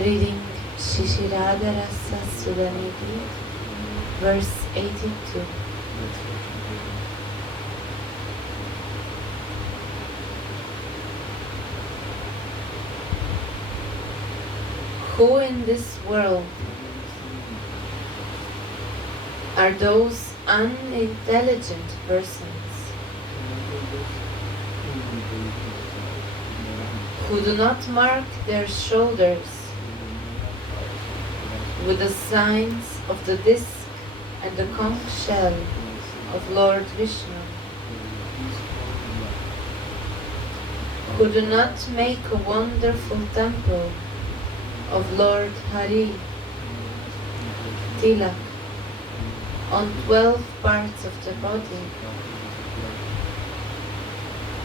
Reading Shri Radha Rasa Sudhanidhi, verse 82. Who in this world are those unintelligent persons who do not mark their shoulders with the signs of the disc and the conch shell of Lord Vishnu, who do not make a wonderful temple of Lord Hari, Tilak, on 12 parts of the body,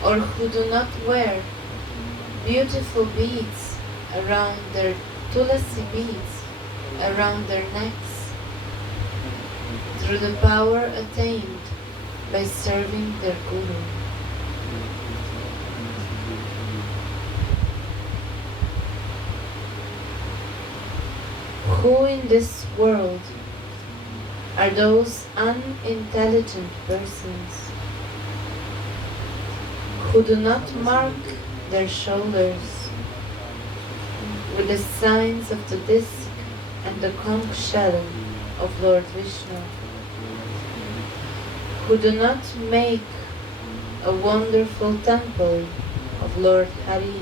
or who do not wear beautiful beads around their tulasi beads around their necks, through the power attained by serving their Guru. Who in this world are those unintelligent persons who do not mark their shoulders with the signs of the disc and the conch shell of Lord Vishnu, who do not make a wonderful temple of Lord Hari,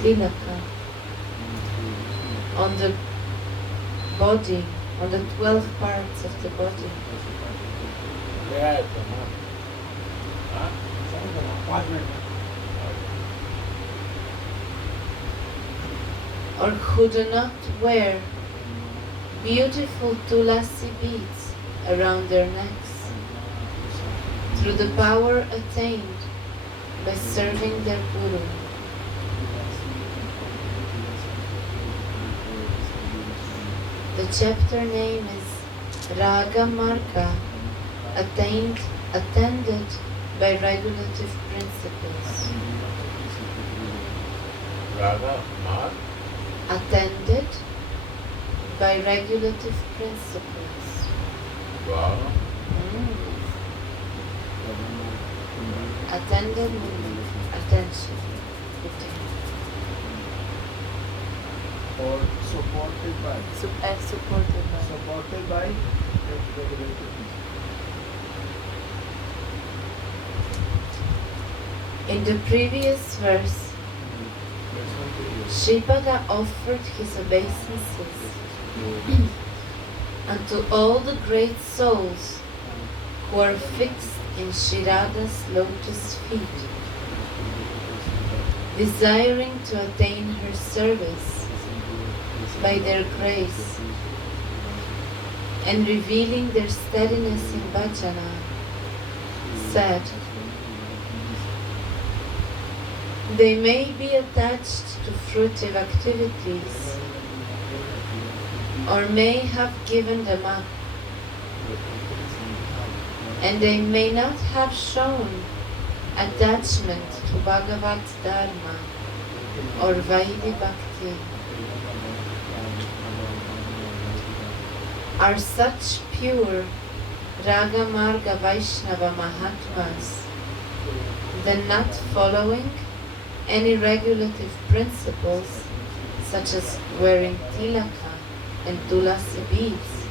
Tilaka, on the body, on the 12 parts of the body? Or who do not wear beautiful tulasi beads around their necks, through the power attained by serving their Guru. The chapter name is Raga Marga, attended by regulative principles. Raga Marga? Attended by regulative principles. Wow. Attended means attention. Or supported by. Supported by regulative. In the previous verse, Shripada offered his obeisances unto all the great souls who are fixed in Shri Radha's lotus feet, desiring to attain her service by their grace and revealing their steadiness in bhajana, said, they may be attached to fruitive activities or may have given them up, and they may not have shown attachment to Bhagavad Dharma or Vaidhi Bhakti. Are such pure Raga Marga Vaishnava Mahatmas then not following any regulative principles such as wearing tilaka and tulasi beads?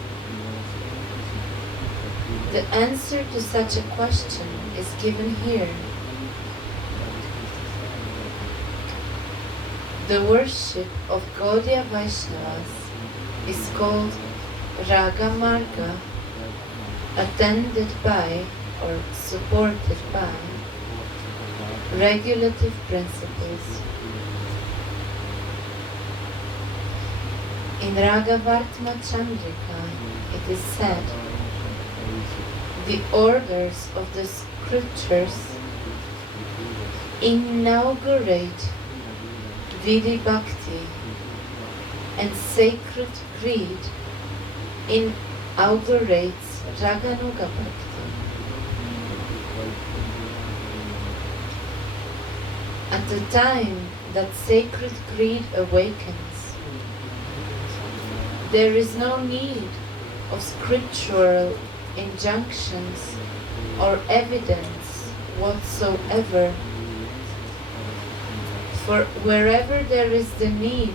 The answer to such a question is given here. The worship of Gaudiya Vaishnavas is called Raga Marga, attended by or supported by regulative principles. In Ragavartma Chandrika, it is said, the orders of the scriptures inaugurate Vidhi Bhakti, and sacred greed inaugurates Raganuga Bhakti. At the time that sacred greed awakens, There is no need of scriptural injunctions or evidence whatsoever, for wherever there is the need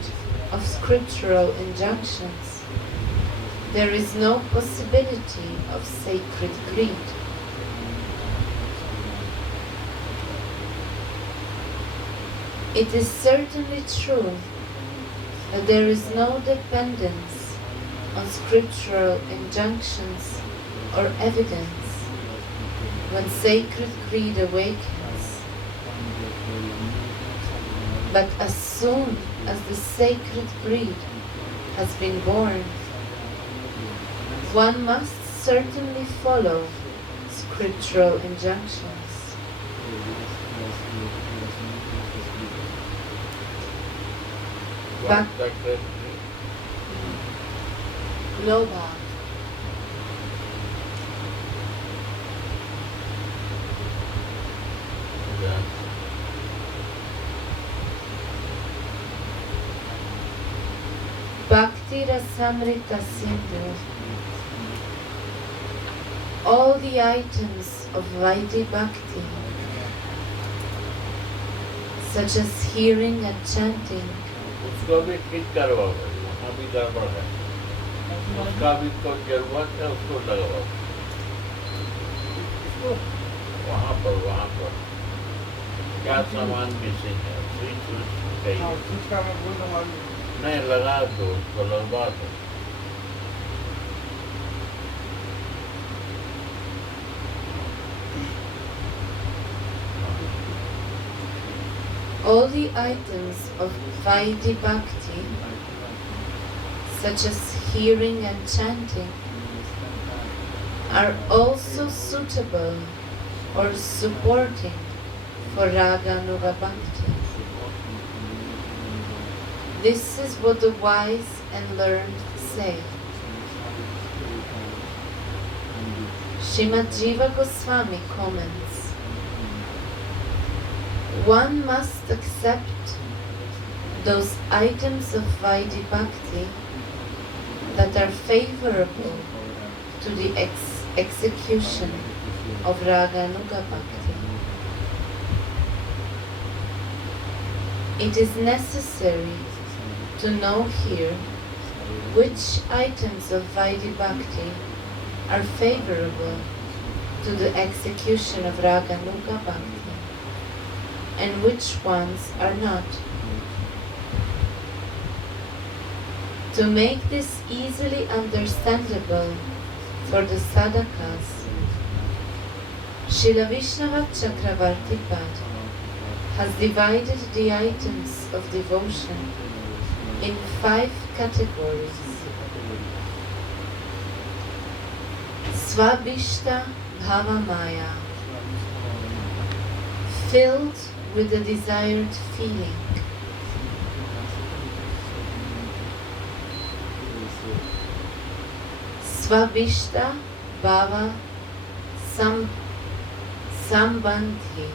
of scriptural injunctions, there is no possibility of sacred greed. It is certainly true that there is no dependence on scriptural injunctions or evidence when sacred greed awakens. But as soon as the sacred greed has been born, one must certainly follow scriptural injunctions. What sacred greed? Lobha. Yeah. Bhakti Rasamrita Sindhu. All the items of Vaidhi Bhakti, such as hearing and chanting, उसको भी ठीक करवाओ, वहाँ भी गड़बड़ है, उसका भी तो जरूरत है, उसको लगवाओ, वहाँ पर क्या सामान मिसिंग है, स्विच चाहिए, नहीं लगा दो, उसको लगवा दो। all the items of Vaidhi Bhakti, such as hearing and chanting, are also suitable or supporting for Raga Nuga Bhakti. This is what the wise and learned say. Srimad Jiva Goswami comments, one must accept those items of Vaidhi Bhakti that are favorable to the execution of Raga Nuga Bhakti. It is necessary to know here which items of Vaidhi Bhakti are favorable to the execution of Raga Nuga Bhakti and which ones are not. To make this easily understandable for the sadhakas, Srila Vishnava Chakravarti Pad has divided the items of devotion in 5 categories. Svabhishta Bhava Maya, filled with the desired feeling. Svabhishta Bhava Sambandhi,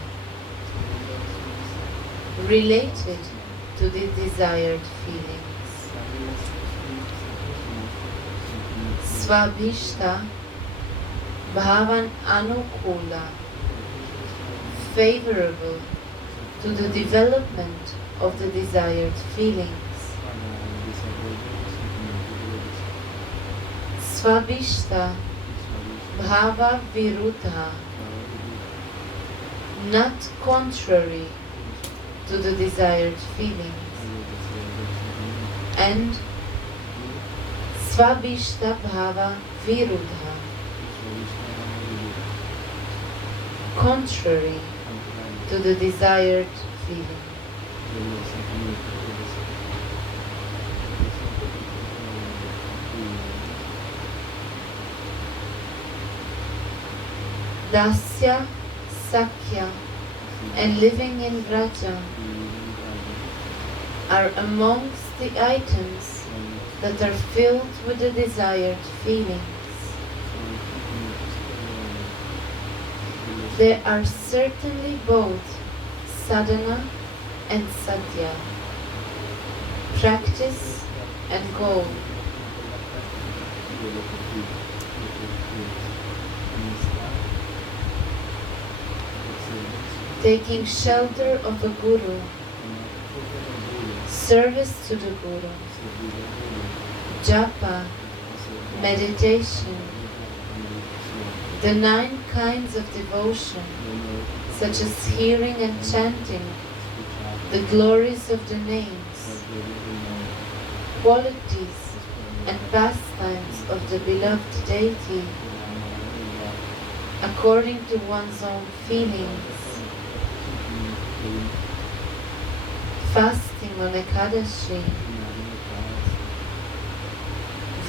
related to the desired feelings. Svabhishta Bhavan Anukula, favorable to the development of the desired feelings. Svabhishta Bhava Viruddha, not contrary to the desired feelings. And Svabhishta Bhava Viruddha, contrary to the desired feeling. Dasya, Sakya, and living in Vraja are amongst the items that are filled with the desired feelings. There are certainly both sadhana and sadhya, practice and goal. taking shelter of a guru, service to the guru, japa, meditation, the 9 kinds of devotion, such as hearing and chanting, the glories of the names, qualities and pastimes of the beloved deity, according to one's own feelings, fasting on Ekadashi,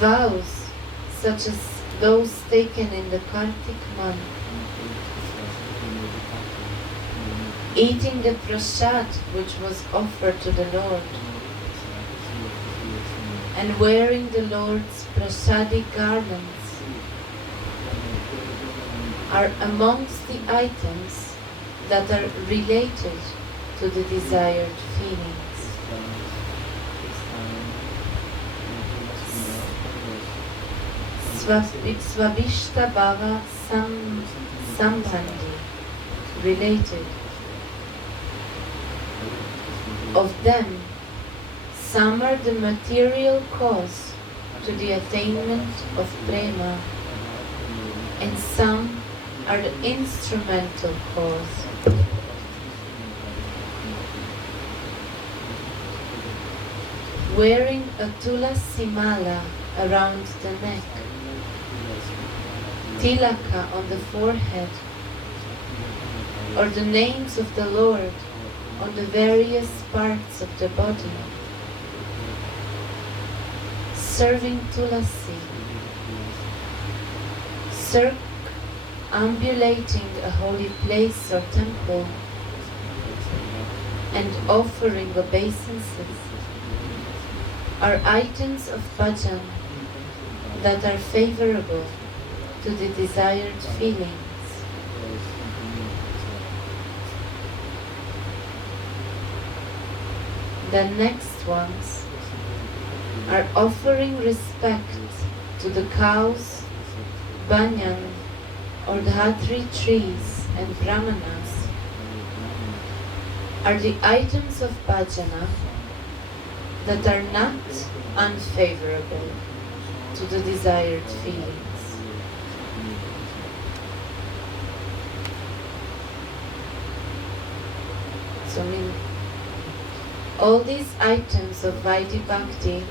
vows such as those taken in the Kartik month, eating the prasad which was offered to the Lord, and wearing the Lord's prasadi garments are amongst the items that are related to the desired feelings. Svabishta Bhava Sambandhi, related. Of them, some are the material cause to the attainment of prema, and some are the instrumental cause. Wearing a tulasi mala around the neck, tilaka on the forehead, or the names of the Lord on the various parts of the body, serving tulasi, circumambulating a holy place or temple, and offering obeisances are items of bhajan that are favorable to the desired feelings. The next ones are offering respect to the cows, banyan or dhatri trees and brahmanas, are the items of bhajana that are not unfavorable to the desired feelings. So all these items of Vaidhi Bhakti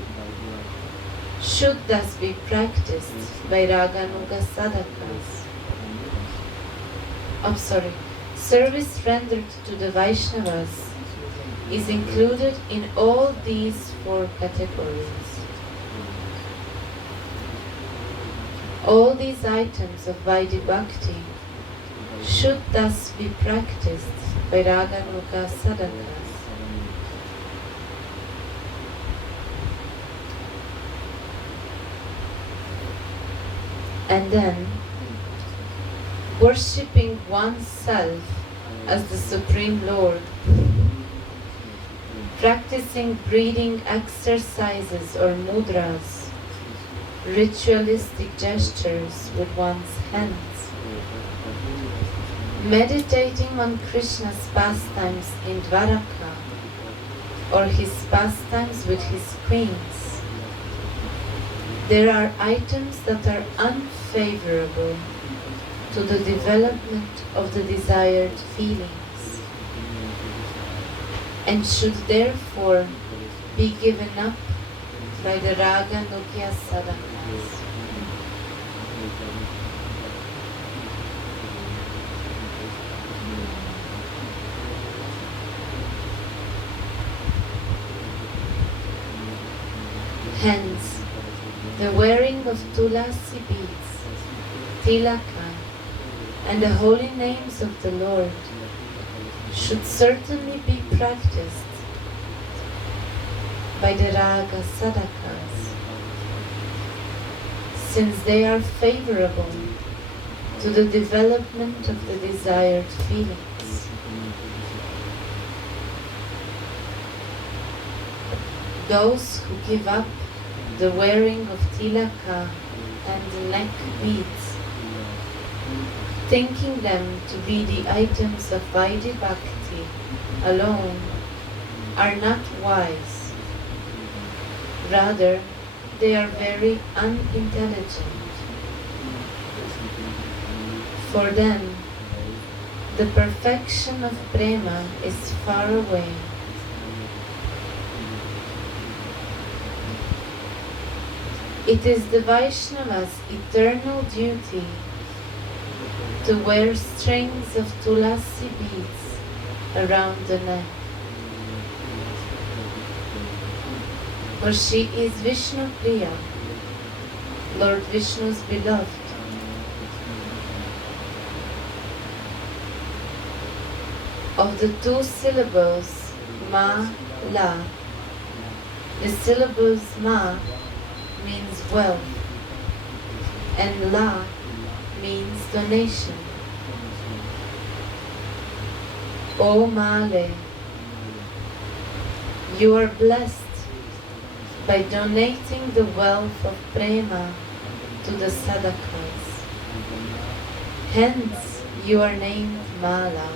should thus be practiced by Raganuga sadhakas. Service rendered to the Vaishnavas is included in all these 4 categories. All these items of Vaidhi Bhakti should thus be practiced by Raganuga sadhakas. And then, worshipping oneself as the Supreme Lord, practicing breathing exercises or mudras, ritualistic gestures with one's hands, meditating on Krishna's pastimes in Dwaraka or his pastimes with his queens. There are items that are unfavorable to the development of the desired feelings and should therefore be given up by the Raga Nukya sadhakas. Hence, the wearing of tulasi beads, tilaka, and the holy names of the Lord should certainly be practiced by the Raga sadhakas, since they are favorable to the development of the desired feelings. Those who give up the wearing of tilaka and the neck beads, thinking them to be the items of Vaidhi Bhakti alone, are not wise. Rather, they are very unintelligent. For them, the perfection of prema is far away. It is the Vaishnava's eternal duty to wear strings of tulasi beads around the neck. For she is Vishnu Priya, Lord Vishnu's beloved. Of the two syllables ma, la, the syllables ma means wealth and la means donation. O Male, you are blessed by donating the wealth of prema to the sadhakas. Hence, you are named Mala.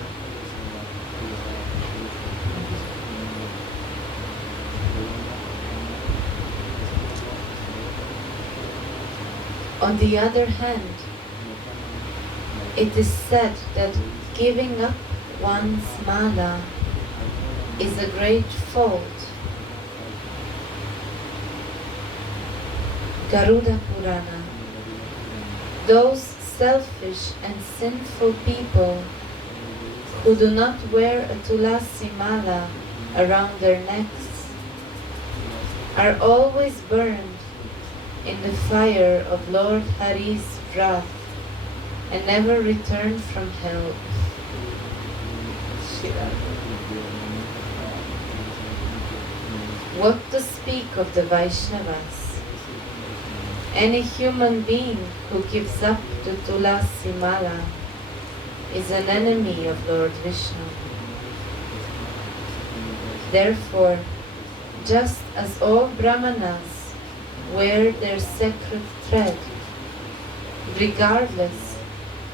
On the other hand, it is said that giving up one's mala is a great fault. Garuda Purana. Those selfish and sinful people who do not wear a tulasi mala around their necks are always burned in the fire of Lord Hari's wrath and never return from hell. What to speak of the Vaishnavas? Any human being who gives up the tulasi mala is an enemy of Lord Vishnu. Therefore, just as all brahmanas wear their sacred thread, regardless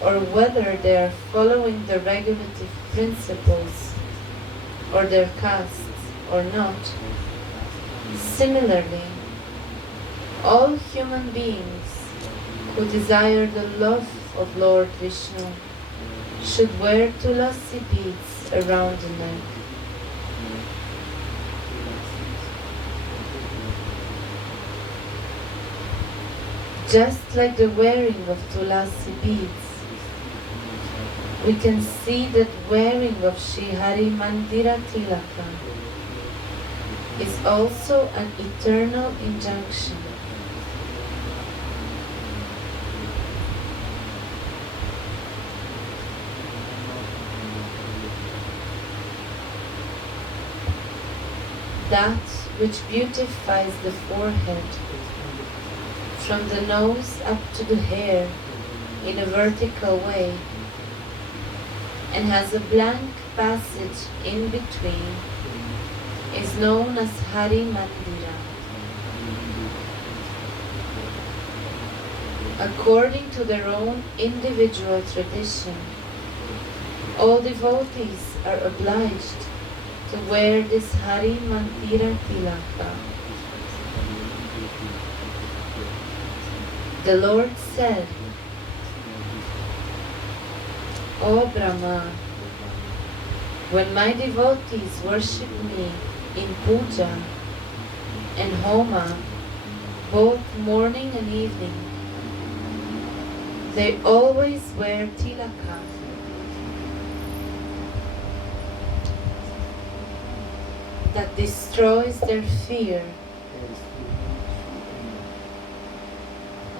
or whether they are following the regulative principles or their castes or not. Similarly, all human beings who desire the love of Lord Vishnu should wear tulasi beads around the neck. Just like the wearing of tulasi beads, we can see that wearing of Shri Hari Mandira Tilaka is also an eternal injunction. That which beautifies the forehead from the nose up to the hair in a vertical way and has a blank passage in between is known as Hari Mandira. According to their own individual tradition, all devotees are obliged to wear this Hari Mandira Tilaka. The Lord said, O Brahma, when my devotees worship me in puja and homa, both morning and evening, they always wear tilaka. That destroys their fear.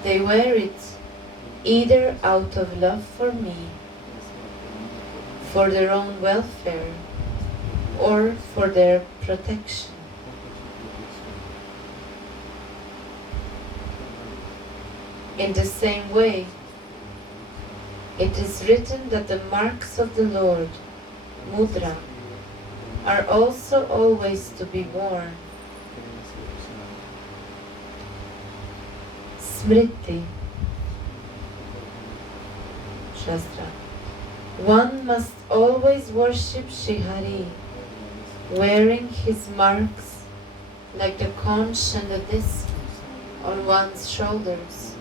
They wear it either out of love for me, for their own welfare, or for their protection. In the same way, it is written that the marks of the Lord, mudra, are also always to be worn. Smriti, Shastra. One must always worship Shri Hari, wearing his marks like the conch and the disc on one's shoulders.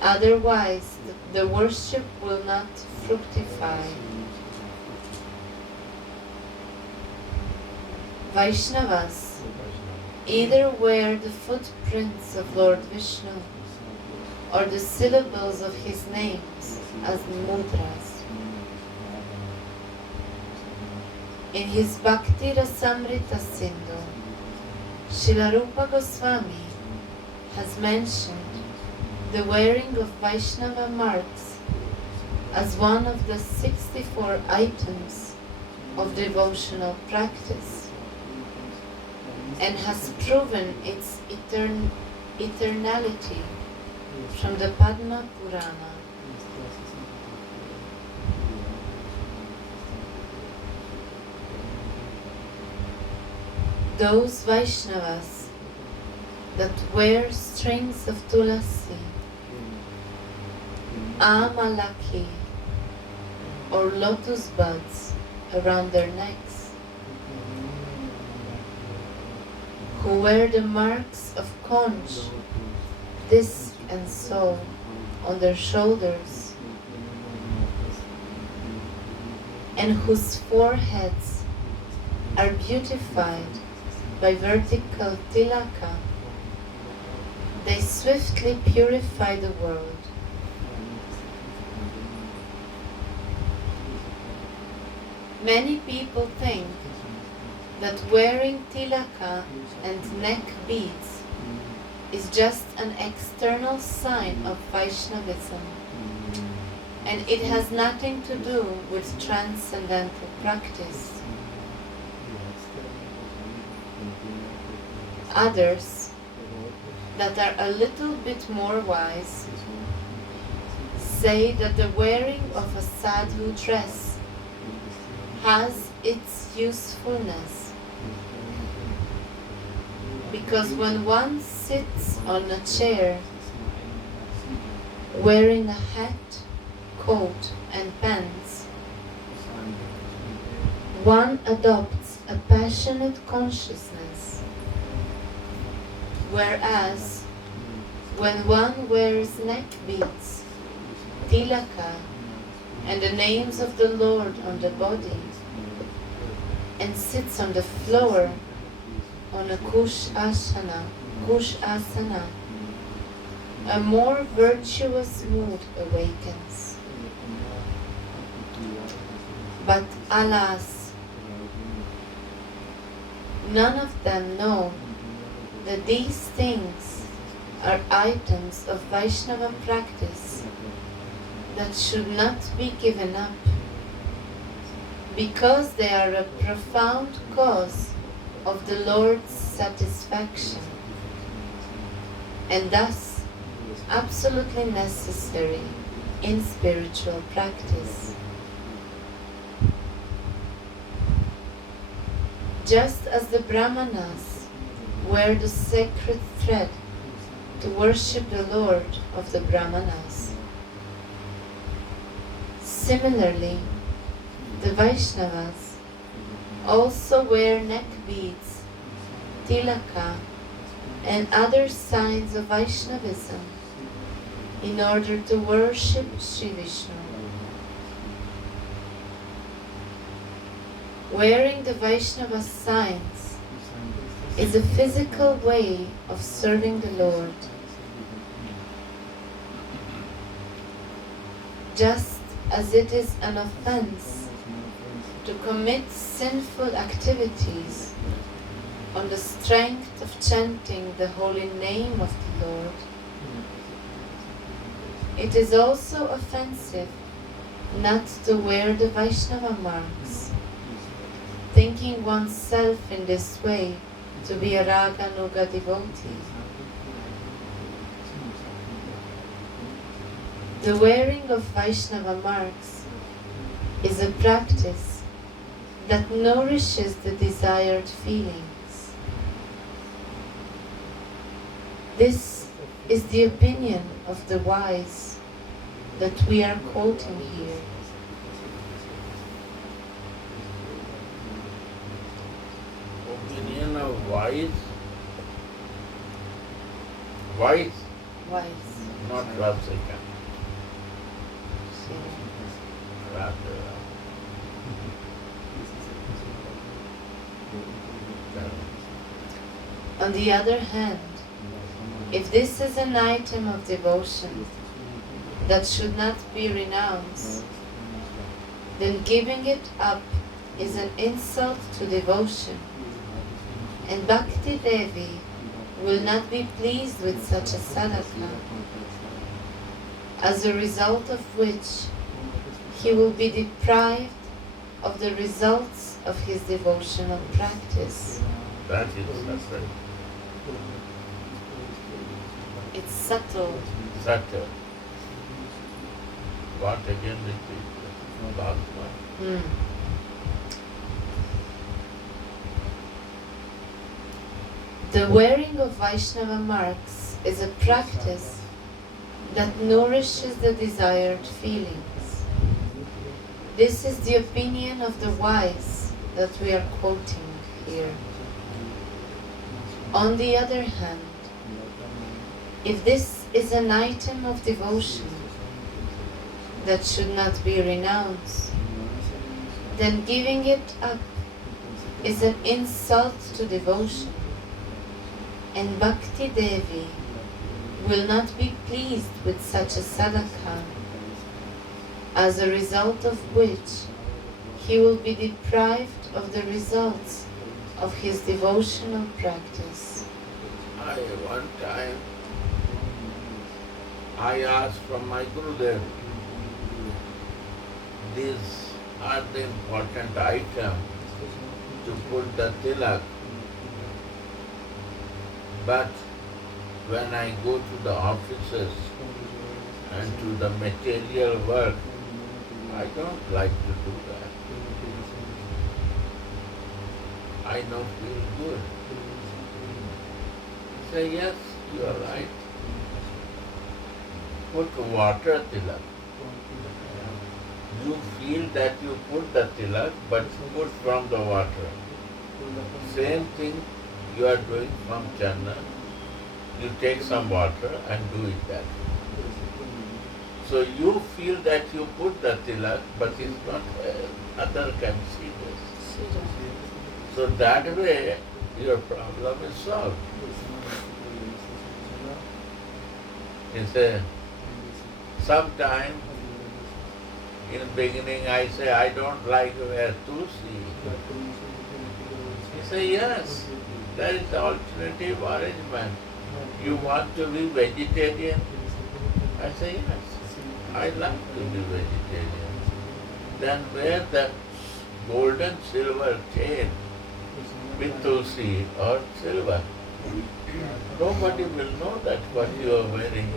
Otherwise, the worship will not fructify. Vaishnavas either wear the footprints of Lord Vishnu or the syllables of his names as mudras. In his Bhakti Rasamrita Sindhu, Srila Rupa Goswami has mentioned the wearing of Vaishnava marks as one of the 64 items of devotional practice, and has proven its eternality from the Padma Purana. Those Vaishnavas that wear strings of tulasi, amalaki, or lotus buds around their necks, who wear the marks of conch, disc and soul on their shoulders, and whose foreheads are beautified by vertical tilaka, they swiftly purify the world. Many people think that wearing tilaka and neck beads is just an external sign of Vaishnavism, and it has nothing to do with transcendental practice. Others, that are a little bit more wise, say that the wearing of a sadhu dress has its usefulness, because when one sits on a chair wearing a hat, coat and pants, one adopts a passionate consciousness, whereas when one wears neck beads, tilaka, and the names of the Lord on the body, and sits on the floor on a kush asana, a more virtuous mood awakens. But alas, none of them know that these things are items of Vaishnava practice that should not be given up, because they are a profound cause of the Lord's satisfaction, and thus absolutely necessary in spiritual practice. Just as the Brahmanas wear the sacred thread to worship the Lord of the Brahmanas, similarly, the Vaishnavas also wear neck beads, tilaka, and other signs of Vaishnavism in order to worship Sri Vishnu. Wearing the Vaishnava signs is a physical way of serving the Lord. Just as it is an offense to commit sinful activities on the strength of chanting the holy name of the Lord, it is also offensive not to wear the Vaishnava marks, thinking oneself in this way to be a raga nuga devotee. The wearing of Vaishnava marks is a practice that nourishes the desired feelings. This is the opinion of the wise, that we are quoting here. Opinion of wise, Wise. not Rasika. Radha. On the other hand, if this is an item of devotion that should not be renounced, then giving it up is an insult to devotion, and Bhakti Devi will not be pleased with such a sadhaka, as a result of which he will be deprived of the results of his devotional practice. That is subtle. It's subtle. Subtle. What again repeat? Last one. The wearing of Vaishnava marks is a practice that nourishes the desired feelings. This is the opinion of the wise that we are quoting here. On the other hand, if this is an item of devotion that should not be renounced, then giving it up is an insult to devotion, and Bhakti Devi will not be pleased with such a sadhaka, as a result of which he will be deprived of the results of his devotional practice. One time I asked from my Gurudev, these are the important items to put the tilak, but when I go to the offices and to the material work, I don't like to do that. I don't feel good. I say, yes, you are right. Put water tilak. You feel that you put the tilak, but put from the water. Same thing you are doing from Channa. You take some water and do it that way. So you feel that you put the tilak, but it's not other can see this. So that way your problem is solved. You say, sometime in beginning I say, I don't like to wear tulsi. You say, yes, there is alternative arrangement. You want to be vegetarian? I say, yes, I like to be vegetarian. Then wear the golden silver chain with tulsi or silver. Nobody will know that what you are wearing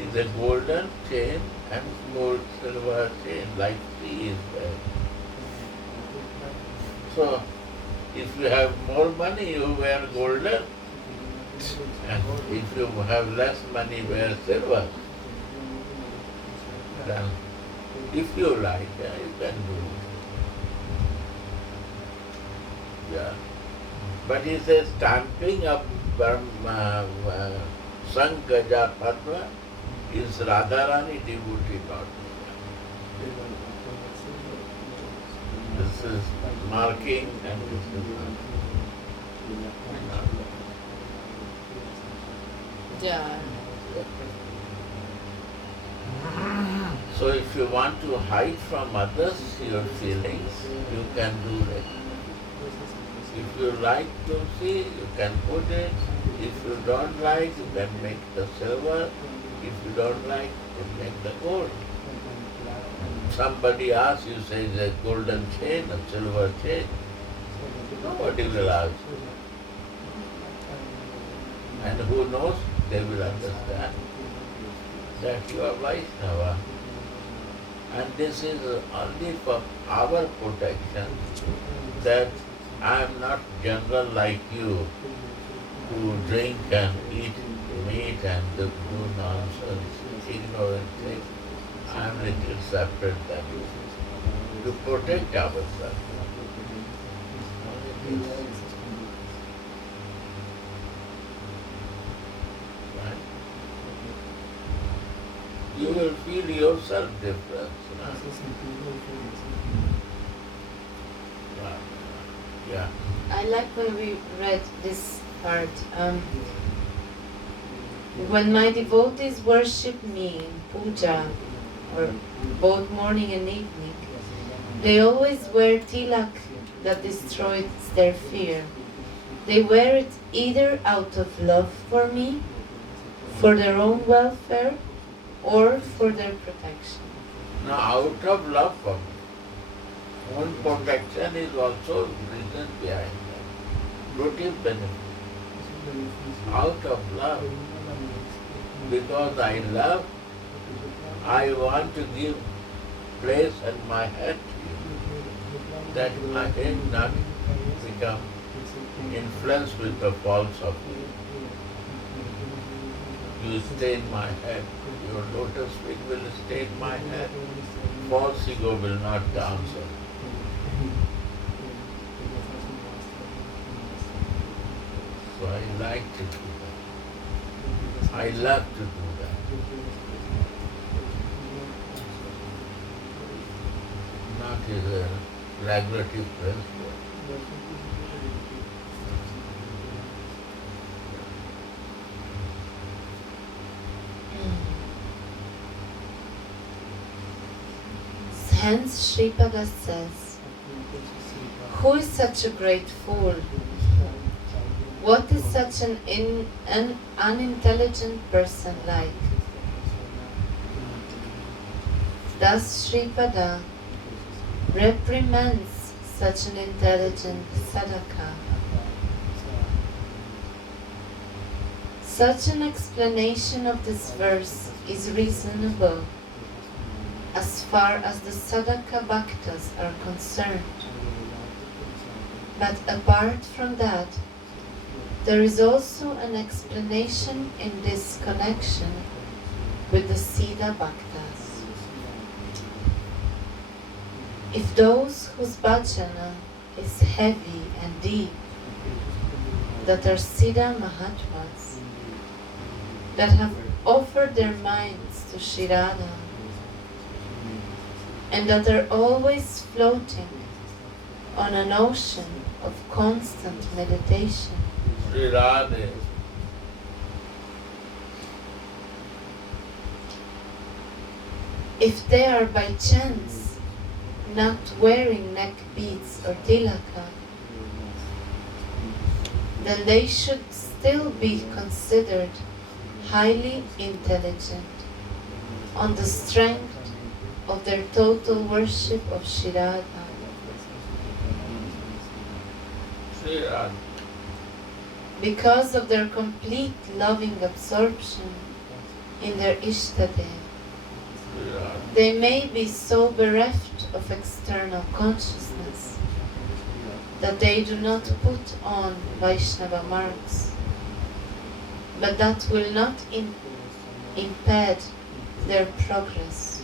is a golden chain and gold silver chain, like tea is there. So, if you have more money, you wear golden, and if you have less money, wear silver. Then, if you like, you can do it. Yeah. But he says, stamping up Sangaja Padma is Radharani devotee, not me. This is marking and this is not. Yeah. So if you want to hide from others your feelings, you can do that. If you like tulsi, you can put it. If you don't like, you can make the silver. If you don't like, you make the gold. Somebody asks, you say it's a golden chain, a silver chain. Nobody will ask. And who knows, they will understand that you are Vaishnava. And this is only for our protection, that I am not general like you, who drink and eat meat and do nonsense, ignorant things. I am little separate than you. To protect ourselves. Right? You will feel yourself difference. Right. Yeah. I like when we read this part. When my devotees worship me in puja, or both morning and evening, they always wear tilak that destroys their fear. They wear it either out of love for me, for their own welfare, or for their protection. Now, out of love for me, own protection is also reason behind that. Relative benefit. Out of love. Because I love, I want to give place in my head to you. That my head not become influenced with the faults of you. You stay in my head. Your lotus feet will stay in my head. False ego will not answer. So I like to do that. I love to do that. Not as a regulative principle. Hence Shripada says, who is such a great fool? What is such an unintelligent person like? Thus Shripada reprimands such an intelligent sadhaka. Such an explanation of this verse is reasonable as far as the sadhaka bhaktas are concerned. But apart from that, there is also an explanation in this connection with the Siddha bhaktas. If those whose bhajana is heavy and deep, that are Siddha Mahatmas, that have offered their minds to Shri Radha, and that are always floating on an ocean of constant meditation, Shri Radha. if they are by chance not wearing neck beads or tilaka, then they should still be considered highly intelligent on the strength of their total worship of Shri Radha. Shri Radha. Because of their complete loving absorption in their Ishtadev, they may be so bereft of external consciousness that they do not put on Vaishnava marks, but that will not impede their progress.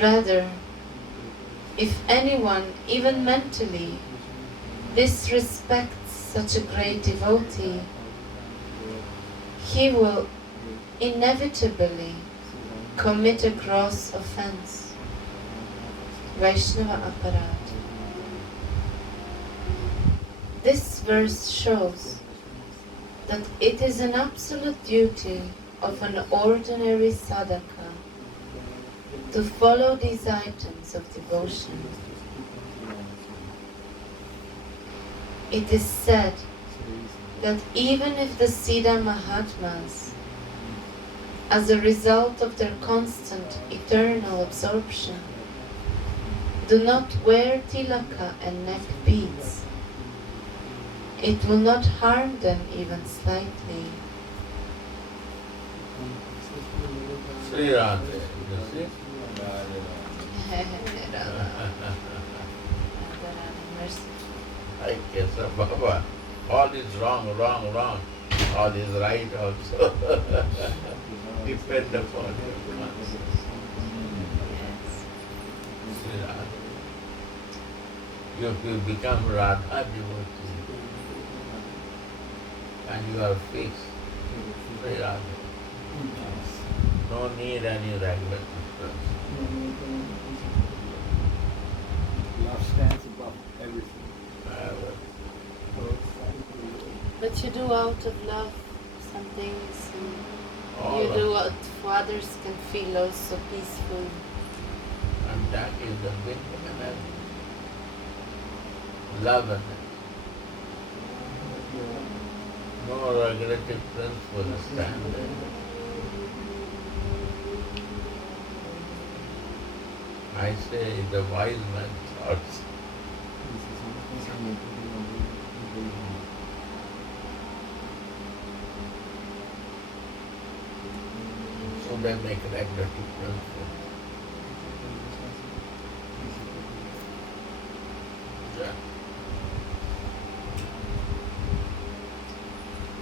Rather, if anyone, even mentally, disrespects such a great devotee, he will inevitably commit a gross offense, Vaishnava aparad. This verse shows that it is an absolute duty of an ordinary sadhaka to follow these items of devotion. It is said that even if the Siddha Mahatmas, as a result of their constant eternal absorption, do not wear tilaka and neck beads, it will not harm them even slightly. Shri Radha. You see? I guess, Baba, all is wrong, wrong, wrong. all is right also. Depend upon your conscience. Sri Radha. If you become Radha devotee and you are fixed, Sri Radha. No need any regulative principle. Love stands above everything. But you do out of love some things, and All you of- do what for others can feel also peaceful. And that is the big energy. Love energy. No regulative principle stand there. I say the wise man thoughts. So they make regulative principle. Yeah.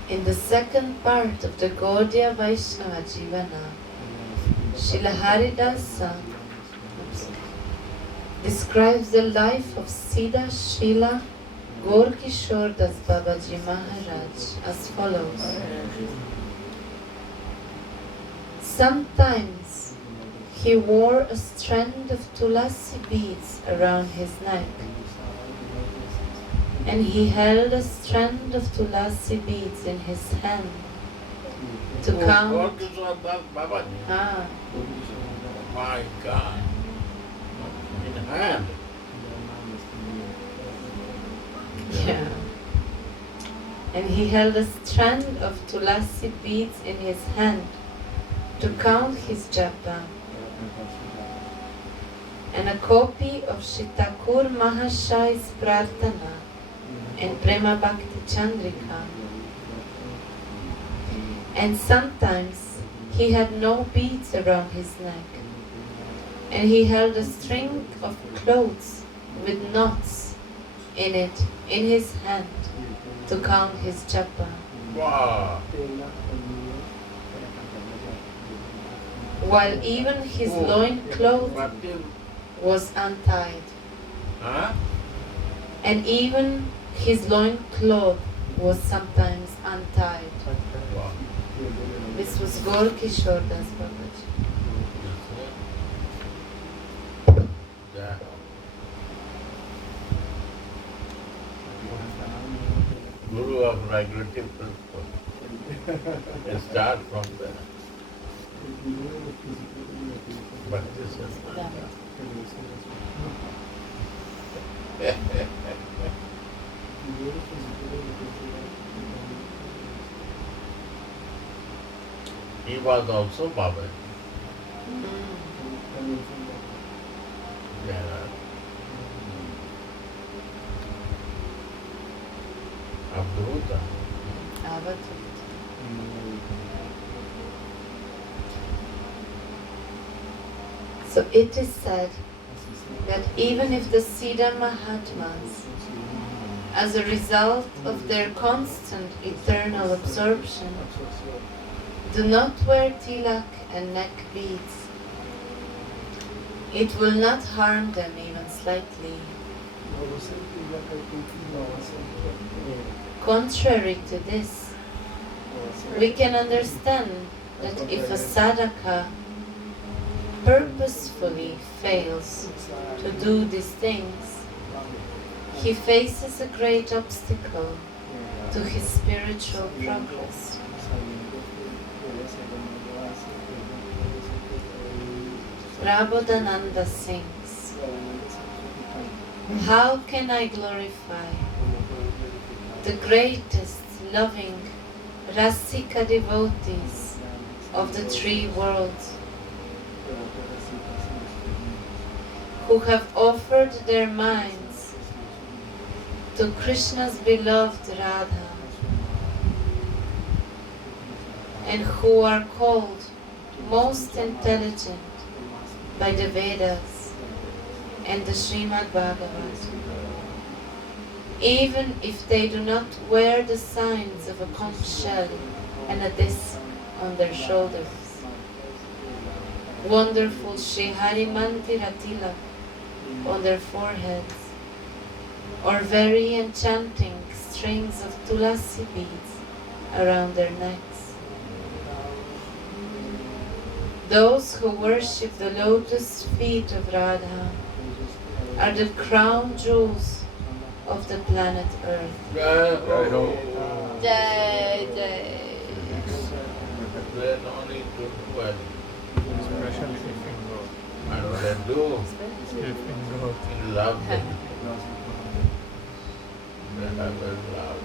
In the second part of the Gaudiya Vaishnava Jivana, Srila Haridasa describes the life of Siddha Srila Gaur-Kishore Das Babaji Maharaj as follows. Sometimes he wore a strand of tulasi beads around his neck, and he held a strand of tulasi beads in his hand to count. Gaur-Kishore Das Babaji. Ah, My God. In hand. yeah. And he held a strand of tulasi beads in his hand to count his japa, and a copy of Shri Thakur Mahashai's Prarthana and Prema Bhakti Chandrika. And sometimes he had no beads around his neck, and he held a string of clothes with knots in it in his hand to count his japa. Wow. While even his loincloth Bhakti. was untied, Huh? and even his loincloth was sometimes untied. Wow. This was Gaur-Kishore Das Babaji. Yeah. Guru of regulative principle. It start from there. But this is Yeah. he was also Baba. Yeah. Abdhuta. Avatar. So it is said that even if the Siddha Mahatmas, as a result of their constant eternal absorption, do not wear tilak and neck beads, it will not harm them even slightly. Contrary to this, we can understand that if a sadhaka purposefully fails to do these things, he faces a great obstacle to his spiritual progress. Prabodhananda sings, "How can I glorify the greatest loving Rasika devotees of the three worlds, who have offered their minds to Krishna's beloved Radha, and who are called most intelligent by the Vedas and the Srimad Bhagavatam. even if they do not wear the signs of a conch shell and a disc on their shoulders. Wonderful Shri Hari Mantira Tilak on their foreheads, or very enchanting strings of tulasi beads around their necks. Those who worship the lotus feet of Radha are the crown jewels of the planet Earth. Jai Jai. There no need to do anything. Especially if in God. And what I do, If in God. in love them. Then I will love.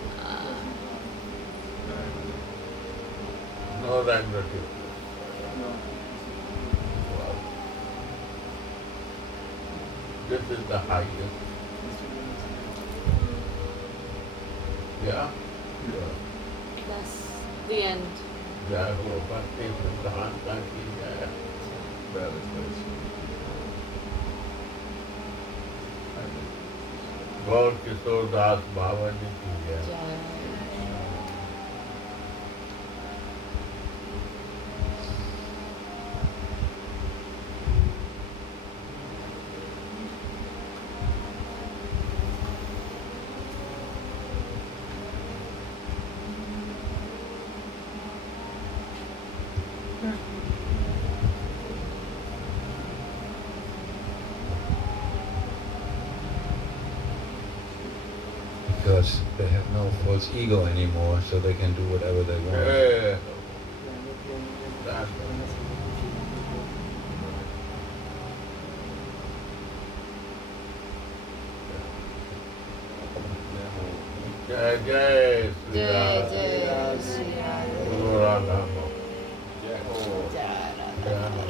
No regulative. Wow. This is the highest. Yeah? That's the end. Jai Ho Bhakti Siddhanta Ki Jai. Gaur Kishore Das Bhavani Ki Jai. Jai. Because they have no false ego anymore, so they can do whatever they want. Yeah. That's Jai Jai Sri Jai Radha. Jai Shri Radha. Guru Radha. Jai Radha. Jai Ho.